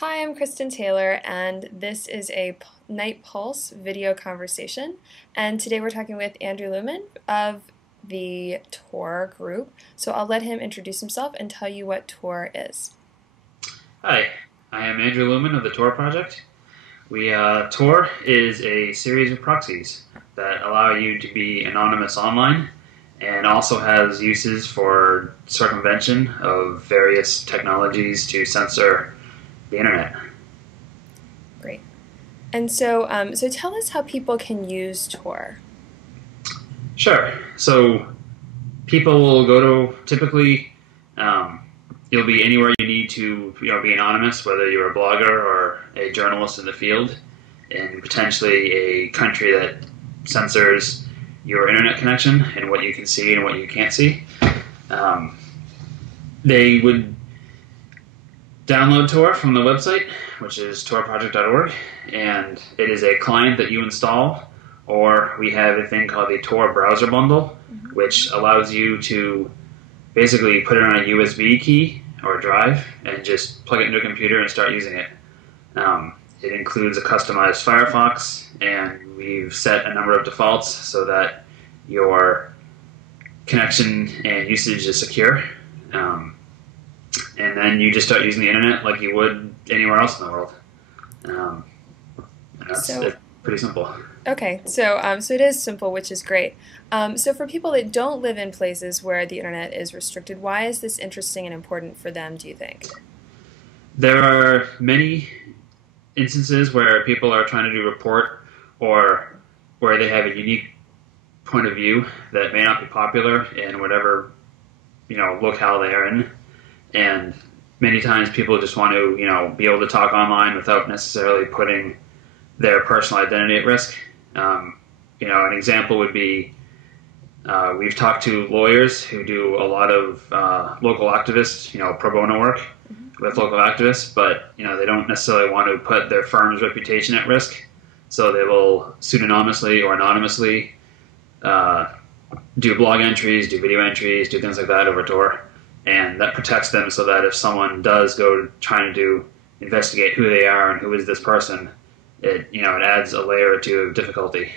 Hi, I'm Kristen Taylor, and this is a Night Pulse video conversation. And today we're talking with Andrew Lewman of the Tor group. So I'll let him introduce himself and tell you what Tor is. Hi, I am Andrew Lewman of the Tor project. Tor is a series of proxies that allow you to be anonymous online and also has uses for circumvention of various technologies to censor the internet. Great. And so tell us how people can use Tor. Sure. So people will go to typically you'll be anywhere you need to be anonymous, whether you're a blogger or a journalist in the field, and potentially a country that censors your internet connection and what you can see and what you can't see. They would download Tor from the website, which is torproject.org, and it is a client that you install, or we have a thing called the Tor browser bundle, which allows you to basically put it on a USB key or drive and just plug it into a computer and start using it. It includes a customized Firefox, and we've set a number of defaults so that your connection and usage is secure. And then you just start using the internet like you would anywhere else in the world. And it's pretty simple. Okay, so it is simple, which is great. So for people that don't live in places where the internet is restricted, why is this interesting and important for them, do you think? There are many instances where people are trying to do report or where they have a unique point of view that may not be popular in whatever locale they are in. And many times people just want to be able to talk online without necessarily putting their personal identity at risk. An example would be we've talked to lawyers who do a lot of local activists, pro bono work with local activists, but they don't necessarily want to put their firm's reputation at risk, so they will pseudonymously or anonymously do blog entries, do video entries, do things like that over Tor, and that protects them so that if someone does go trying to investigate who they are and who is this person, it adds a layer or two of difficulty.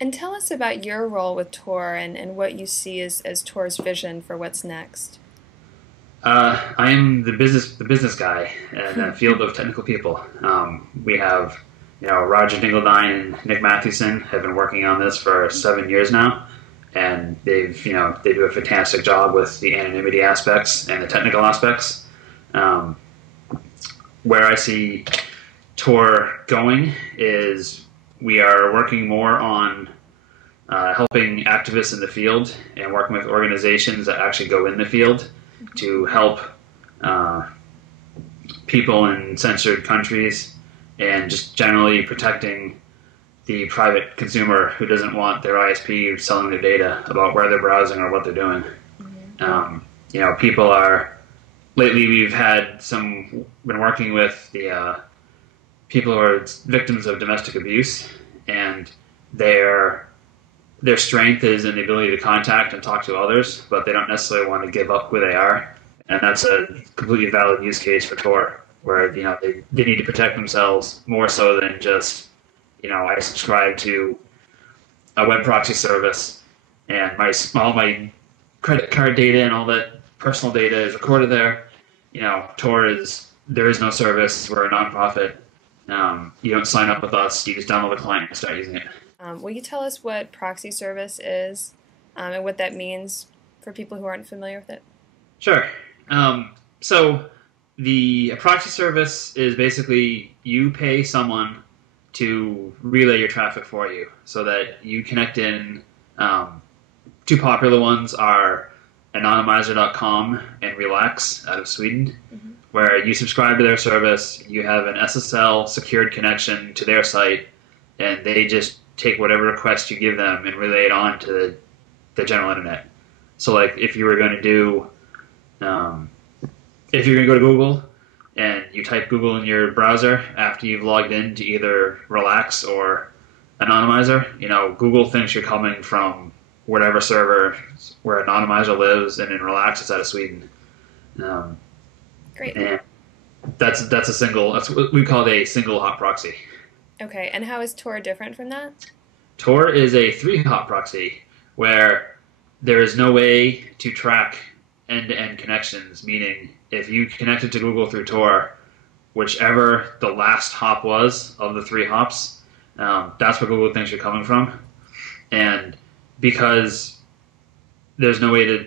And tell us about your role with Tor and what you see as Tor's vision for what's next. I am the business guy in a field of technical people. We have Roger Dingledine and Nick Mathewson have been working on this for 7 years now, and they do a fantastic job with the anonymity aspects and the technical aspects. Where I see Tor going is we are working more on helping activists in the field and working with organizations that actually go in the field to help people in censored countries and just generally protecting the private consumer who doesn't want their ISP selling their data about where they're browsing or what they're doing. People are lately we've been working with the people who are victims of domestic abuse, and their strength is in the ability to contact and talk to others, but they don't necessarily want to give up who they are, and that's a completely valid use case for Tor, where they need to protect themselves more so than just I subscribe to a web proxy service and all my credit card data and all that personal data is recorded there. There is no service. We're a nonprofit. You don't sign up with us. You just download the client and start using it. Will you tell us what proxy service is and what that means for people who aren't familiar with it? Sure. So a proxy service is basically you pay someone to relay your traffic for you so that you connect in. Two popular ones are anonymizer.com and Relax out of Sweden, where you subscribe to their service, you have an SSL secured connection to their site, and they just take whatever request you give them and relay it on to the general internet. So like if you were going to go to Google and you type Google in your browser after you've logged in to either Relax or Anonymizer, Google thinks you're coming from whatever server where Anonymizer lives, and in Relax it's out of Sweden. Great. And That's a single. That's what we call a single hop proxy. Okay, and how is Tor different from that? Tor is a three hop proxy where there is no way to track end-to-end connections. Meaning, if you connected to Google through Tor, whichever the last hop was of the three hops, that's where Google thinks you're coming from. And because there's no way to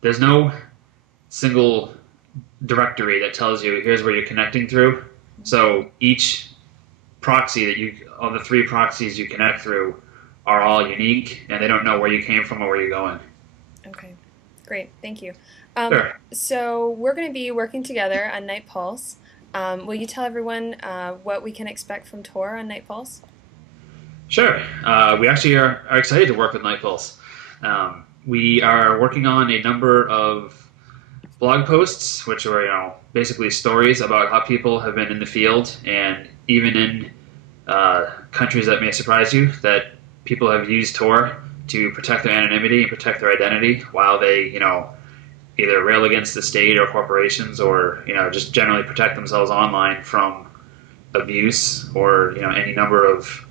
there's no single directory that tells you here's where you're connecting through. So each proxy that you of the three proxies you connect through are all unique, and they don't know where you came from or where you're going. Okay, great, thank you. Sure. So we're going to be working together on Night Pulse. Will you tell everyone what we can expect from Tor on Night Pulse? Sure. We actually are excited to work with Night Pulse. We are working on a number of blog posts, which are basically stories about how people have been in the field, and even in countries that may surprise you, that people have used Tor to protect their anonymity and protect their identity while they either rail against the state or corporations, or just generally protect themselves online from abuse or any number of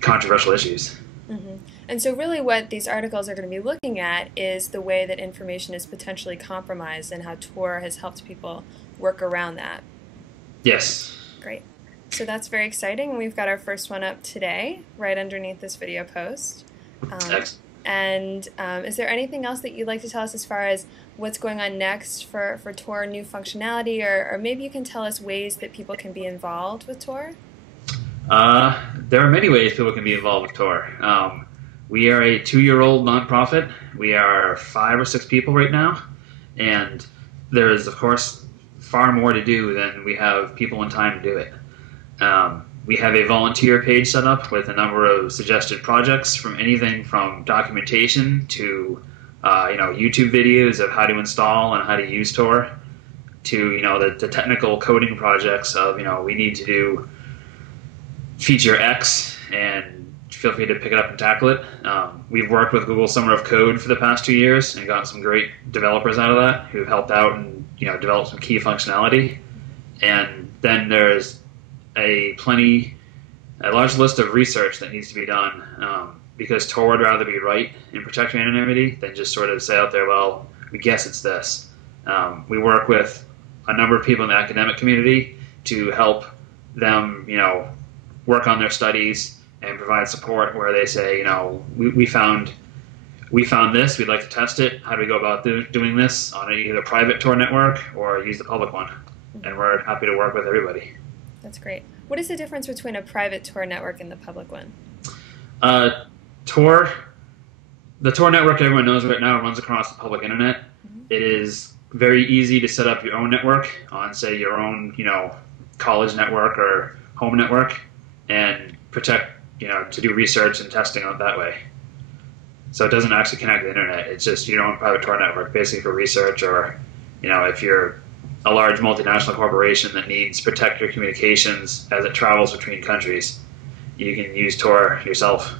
controversial issues. Mm-hmm. And so really what these articles are going to be looking at is the way that information is potentially compromised and how Tor has helped people work around that. Yes. Great. So that's very exciting. We've got our first one up today, right underneath this video post. And is there anything else that you'd like to tell us as far as what's going on next for Tor new functionality, or maybe you can tell us ways that people can be involved with Tor? There are many ways people can be involved with Tor. We are a 2-year-old nonprofit. We are 5 or 6 people right now, and there is, of course, far more to do than we have people and time to do it. We have a volunteer page set up with a number of suggested projects, from anything from documentation to YouTube videos of how to install and how to use Tor, to the technical coding projects of we need to do feature X, and feel free to pick it up and tackle it. We've worked with Google Summer of Code for the past 2 years and gotten some great developers out of that who've helped out and developed some key functionality. And then there's a large list of research that needs to be done, because Tor would rather be right in protecting anonymity than just sort of say out there, well, we guess it's this. We work with a number of people in the academic community to help them, work on their studies and provide support where they say, we found this, we'd like to test it. How do we go about doing this on either private Tor network or use the public one? And we're happy to work with everybody. That's great. What is the difference between a private Tor network and the public one? The Tor network, everyone knows right now, runs across the public internet. Mm-hmm. It is very easy to set up your own network on, say, your own, college network or home network, and protect, to do research and testing on that way. So it doesn't actually connect to the internet. It's just your own private Tor network, basically for research, or, if you're a large multinational corporation that needs to protect your communications as it travels between countries, you can use Tor yourself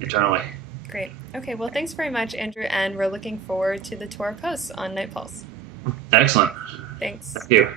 internally. Great. Okay, well, thanks very much, Andrew, and we're looking forward to the Tor posts on Night Pulse. Excellent. Thanks. Thank you.